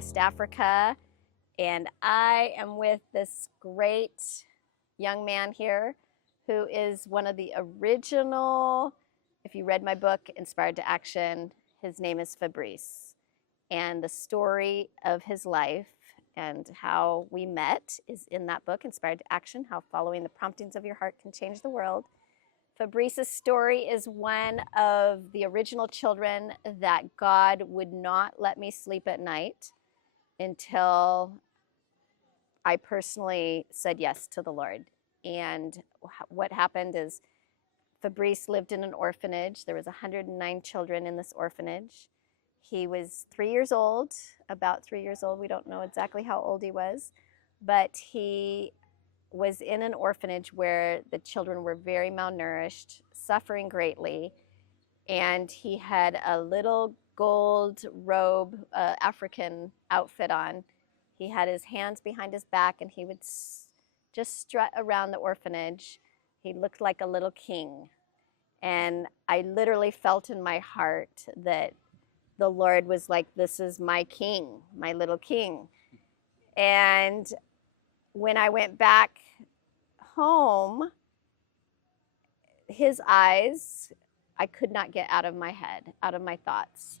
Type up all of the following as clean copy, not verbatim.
West Africa, and I am with this great young man here who is one of the original, if you read my book, Inspired to Action, his name is Fabrice. And the story of his life and how we met is in that book, Inspired to Action, How Following the Promptings of Your Heart Can Change the World. Fabrice's story is one of the original children that God would not let me sleep at night until I personally said yes to the Lord. And what happened is Fabrice lived in an orphanage. There was 109 children in this orphanage. He was 3 years old, about 3 years old. We don't know exactly how old he was, but he was in an orphanage where the children were very malnourished, suffering greatly, and he had a little gold robe, African outfit on. He had his hands behind his back, and he would just strut around the orphanage. He looked like a little king. And I literally felt in my heart that the Lord was like, this is my king, my little king. And when I went back home, his eyes, I could not get out of my head, out of my thoughts.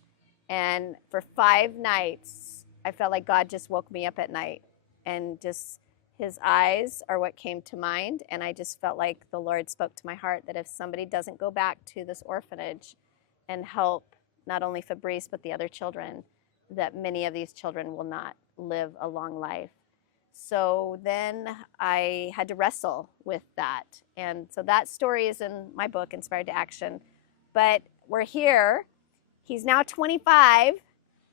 And for 5 nights, I felt like God just woke me up at night, and just his eyes are what came to mind. And I just felt like the Lord spoke to my heart that if somebody doesn't go back to this orphanage and help not only Fabrice, but the other children, that many of these children will not live a long life. So then I had to wrestle with that. And so that story is in my book, Inspired to Action. But we're here. He's now 25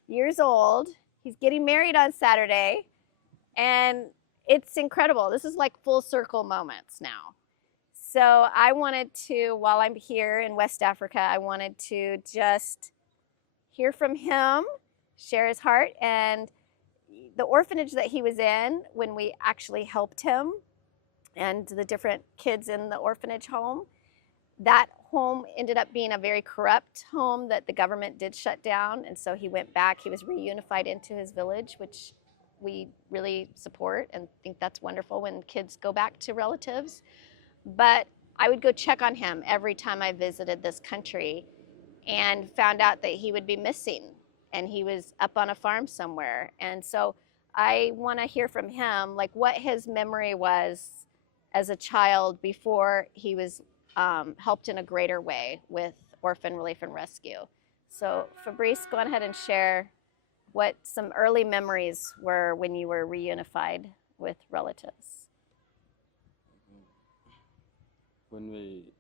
years old. He's getting married on Saturday. And it's incredible. This is like full circle moments now. So I wanted to, while I'm here in West Africa, I wanted to just hear from him, share his heart, and the orphanage that he was in when we actually helped him and the different kids in the orphanage home. That home ended up being a very corrupt home that the government did shut down. And so he went back. He was reunified into his village, which we really support and think that's wonderful when kids go back to relatives. But I would go check on him every time I visited this country and found out that he would be missing and he was up on a farm somewhere. And so I want to hear from him, like what his memory was as a child before he was helped in a greater way with Orphan Relief and Rescue. So Fabrice, go ahead and share what some early memories were when you were reunified with relatives. When we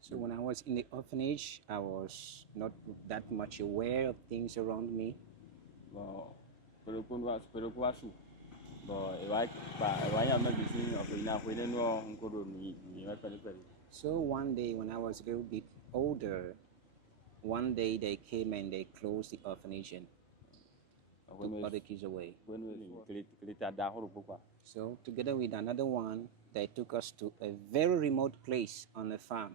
So when I was in the orphanage, I was not that much aware of things around me. So one day when I was a little bit older, one day they came and they closed the orphanage and took other kids away. So together with another one, they took us to a very remote place on a farm.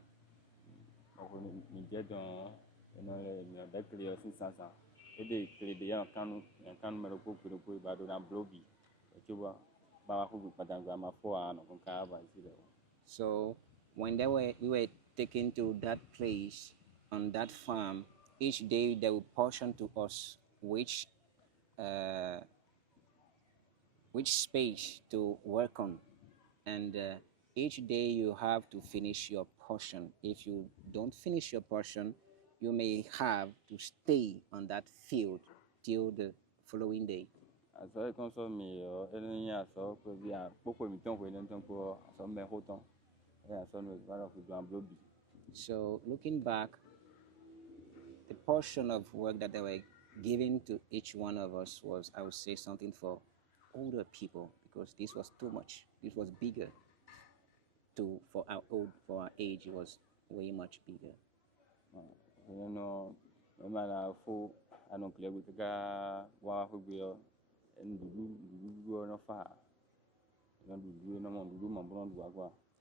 So when we were taken to that place on that farm, each day they would portion to us which space to work on, and each day you have to finish your portion. If you don't finish your portion, you may have to stay on that field till the following day. So looking back, the portion of work that they were giving to each one of us was, I would say, something for older people, because this was too much. This was bigger. For our age, it was way much bigger.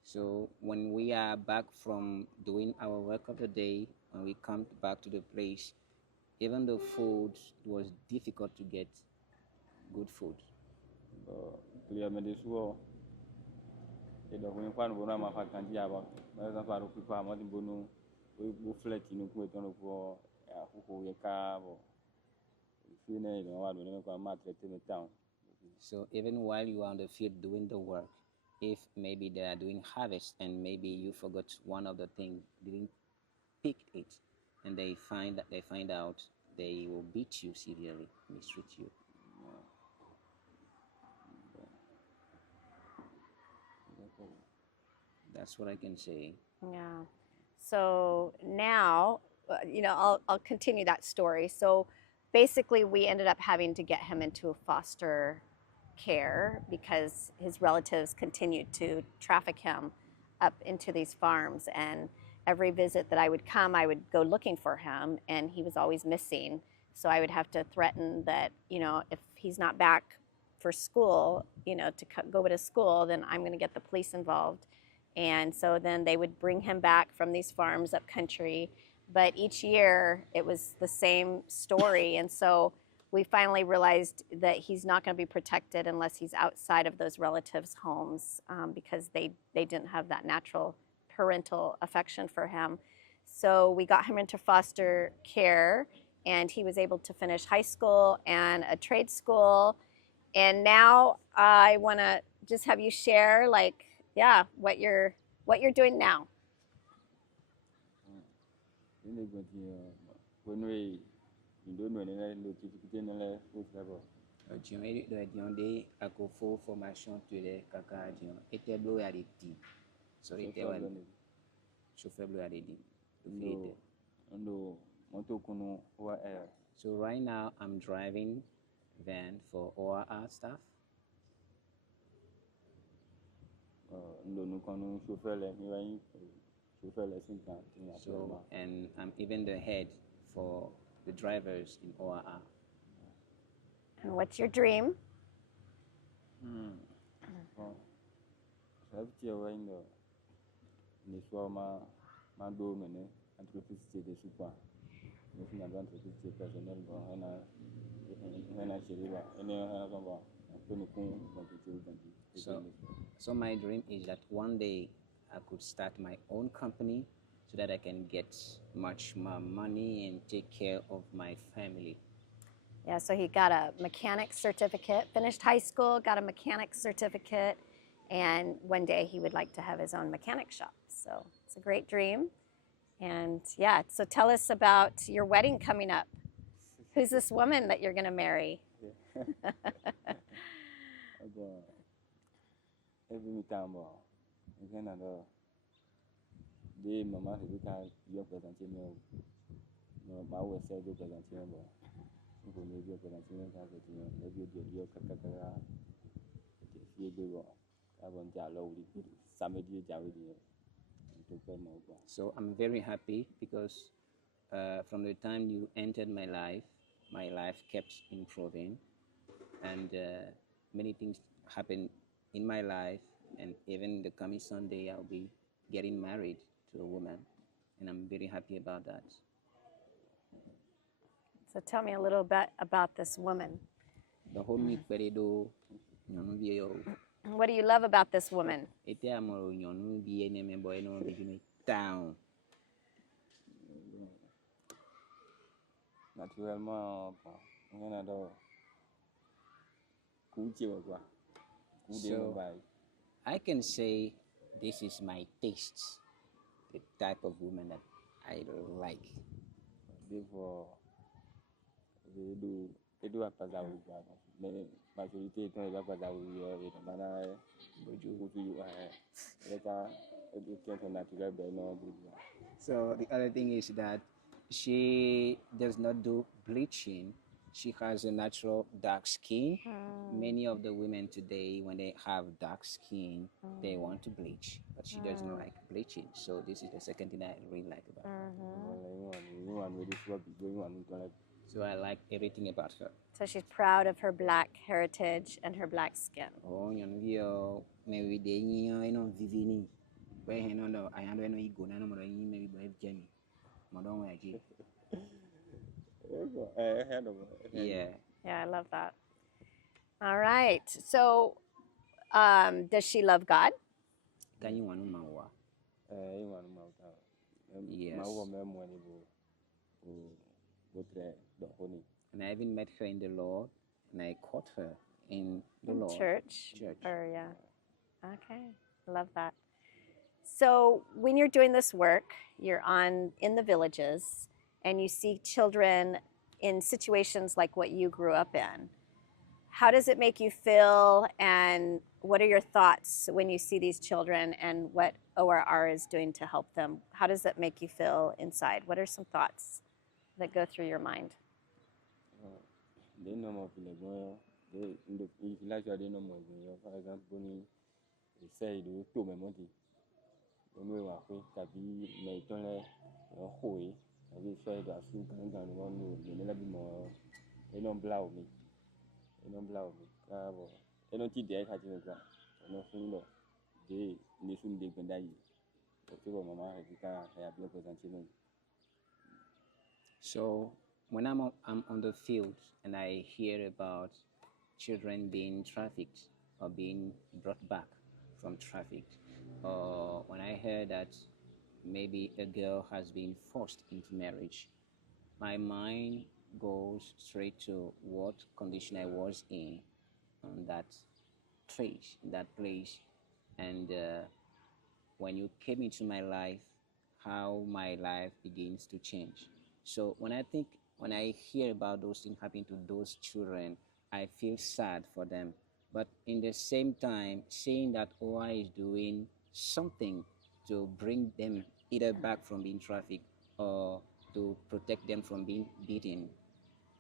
So when we are back from doing our work of the day when we come back to the place, even the food was difficult to get good food. clear me this war. It don't win one when I'm a fucking jabber. There's a part of people I'm not in Bono. We flat in a quick on for who you car or if you know what we never got matter in the town. So even while you are on the field doing the work, if maybe they are doing harvest and maybe you forgot one of the things, didn't pick it, and they find out, they will beat you severely, mistreat you. That's what I can say. Yeah. So now, I'll continue that story. So basically, we ended up having to get him into foster care because his relatives continued to traffic him up into these farms. And every visit that I would come, I would go looking for him, and he was always missing. So I would have to threaten that, if he's not back for school, to go to school, then I'm going to get the police involved. And so then they would bring him back from these farms up country. But each year it was the same story. And so we finally realized that he's not going to be protected unless he's outside of those relatives' homes, because they didn't have that natural parental affection for him. So we got him into foster care, and he was able to finish high school and a trade school. And now I want to just have you share, what you're doing now. When we don't know any notification on the level. Dion a go full formation to the caca dion. Était bleu à l'été. So it was chauffeur bleu à l'été. No, Montokuno ORR. So right now I'm driving van for ORR staff. So, and I'm even the head for the drivers in ORR. And what's your dream? So my dream is that one day I could start my own company so that I can get much more money and take care of my family. Yeah, so he got a mechanics certificate, finished high school, got a mechanics certificate, and one day he would like to have his own mechanic shop. So it's a great dream. And yeah, so tell us about your wedding coming up. Who's this woman that you're going to marry? Every time, again, the mama who can be presenting my way said the presenting. Who may be presenting maybe the Kakara, I want Jallo, Samedi Javidi. So I'm very happy because from the time you entered my life kept improving, and many things happened in my life, and even the coming Sunday I'll be getting married to a woman, and I'm very happy about that. So tell me a little bit about this woman. What do you love about this woman? So I can say this is my taste, the type of woman that I like. Therefore, they do a puzzle with that. Majority don't have a puzzle with mana. So the other thing is that she does not do bleaching. She has a natural dark skin. Many of the women today, when they have dark skin, they want to bleach, but she does not like bleaching. So this is the second thing I really like about her. So I like everything about her. So she's proud of her black heritage and her black skin. Oh, maybe they know Vivini. Where I know ego, maybe Yeah. Yeah, I love that. All right. So, does she love God? Can you want to know? Yes. And I even met her in the Lord, and I caught her in the In Lord. church? Church. Or, yeah. Okay. Love that. So, when you're doing this work, you're in the villages and you see children in situations like what you grew up in. How does it make you feel, and what are your thoughts when you see these children and what ORR is doing to help them? How does that make you feel inside? What are some thoughts that go through your mind? So when I'm on the field and I hear about children being trafficked or being brought back from trafficked, or when I hear that maybe a girl has been forced into marriage, my mind goes straight to what condition I was in on that place, and when you came into my life, how my life begins to change. So when I hear about those things happening to those children, I feel sad for them. But in the same time, seeing that OI is doing something to bring them either back from being trafficked or to protect them from being beaten,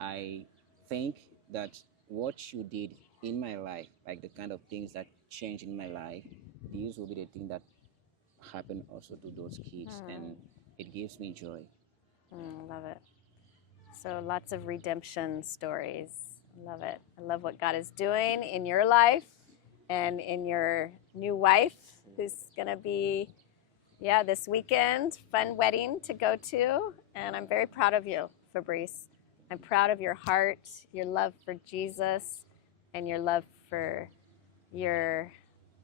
I think that what you did in my life, like the kind of things that changed in my life, these will be the things that happen also to those kids, and it gives me joy. Love it. So lots of redemption stories. Love it. I love what God is doing in your life and in your new wife, who's going to be, this weekend, fun wedding to go to. And I'm very proud of you, Fabrice. I'm proud of your heart, your love for Jesus, and your love for your,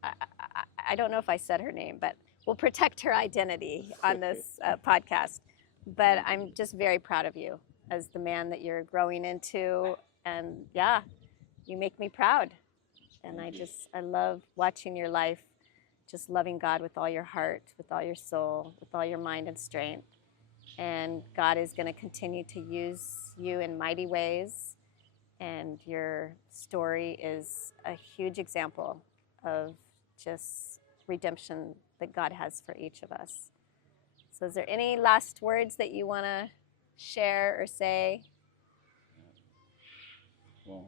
I don't know if I said her name, but we'll protect her identity on this podcast. But I'm just very proud of you as the man that you're growing into. And you make me proud. And I love watching your life, just loving God with all your heart, with all your soul, with all your mind and strength. And God is going to continue to use you in mighty ways. And your story is a huge example of just redemption that God has for each of us. So is there any last words that you want to share or say? So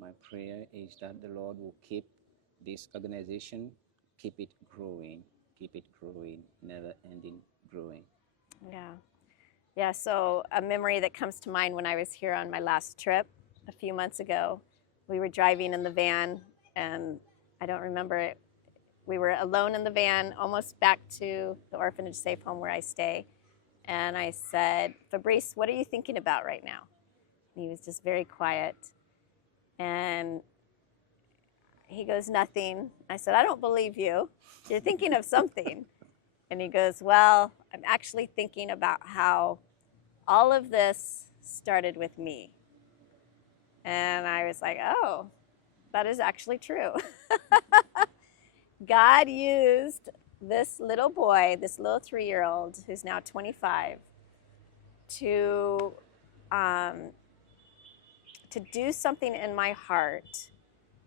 my prayer is that the Lord will keep this organization, keep it growing, never ending growing. Yeah, so a memory that comes to mind when I was here on my last trip a few months ago, we were driving in the van, and I don't remember it. We were alone in the van, almost back to the orphanage safe home where I stay. And I said, Fabrice, what are you thinking about right now? And he was just very quiet. And he goes, nothing. I said, I don't believe you. You're thinking of something. And he goes, well, I'm actually thinking about how all of this started with me. And I was like, oh, that is actually true. God used this little boy, this little 3-year-old who's now 25, to do something in my heart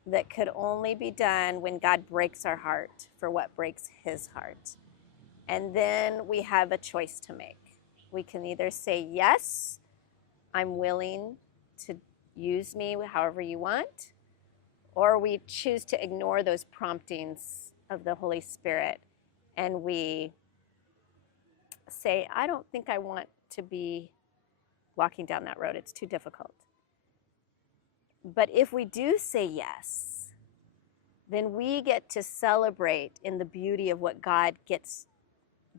that could only be done when God breaks our heart for what breaks his heart. And then we have a choice to make. We can either say, yes, I'm willing to use me however you want, or we choose to ignore those promptings of the Holy Spirit and we say, I don't think I want to be walking down that road. It's too difficult. But if we do say yes, then we get to celebrate in the beauty of what God gets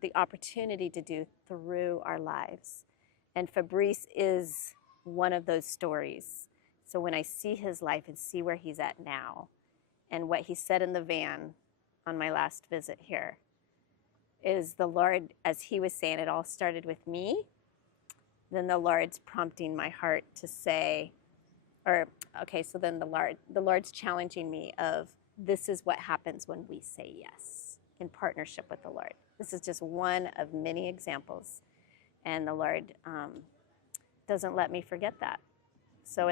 the opportunity to do through our lives. And Fabrice is one of those stories. So when I see his life and see where he's at now, and what he said in the van on my last visit here, is the Lord, as he was saying, it all started with me. Then the Lord's prompting my heart to say, so then the Lord's challenging me of, this is what happens when we say yes in partnership with the Lord. This is just one of many examples. And the Lord doesn't let me forget that. So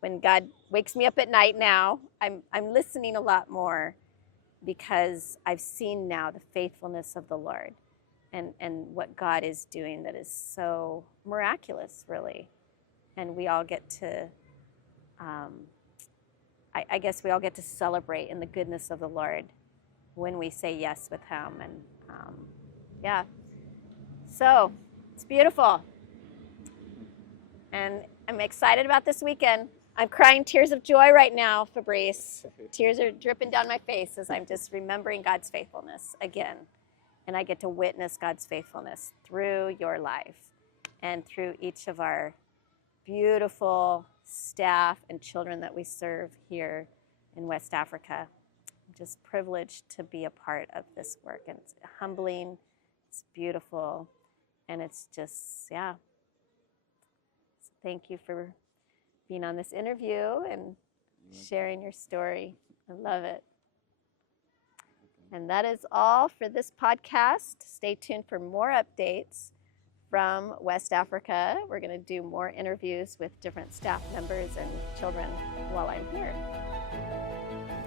when God wakes me up at night now, I'm listening a lot more, because I've seen now the faithfulness of the Lord and what God is doing that is so miraculous, really. And we all get to, I guess we all get to celebrate in the goodness of the Lord when we say yes with him. And yeah, so it's beautiful. And I'm excited about this weekend. I'm crying tears of joy right now, Fabrice. Tears are dripping down my face as I'm just remembering God's faithfulness again. And I get to witness God's faithfulness through your life and through each of our beautiful staff and children that we serve here in West Africa. I'm just privileged to be a part of this work. And it's humbling, it's beautiful, and it's just, yeah. So thank you for being on this interview and sharing your story. I love it. And that is all for this podcast. Stay tuned for more updates from West Africa. We're going to do more interviews with different staff members and children while I'm here.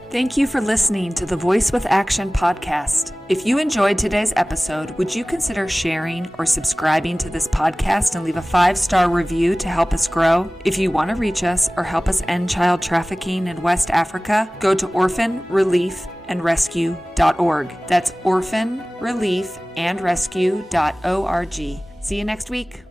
Thank you for listening to the Voice with Action podcast. If you enjoyed today's episode, would you consider sharing or subscribing to this podcast and leave a 5-star review to help us grow? If you want to reach us or help us end child trafficking in West Africa, go to Orphan Relief and Rescue.org. That's Orphan Relief and Rescue.org. See you next week.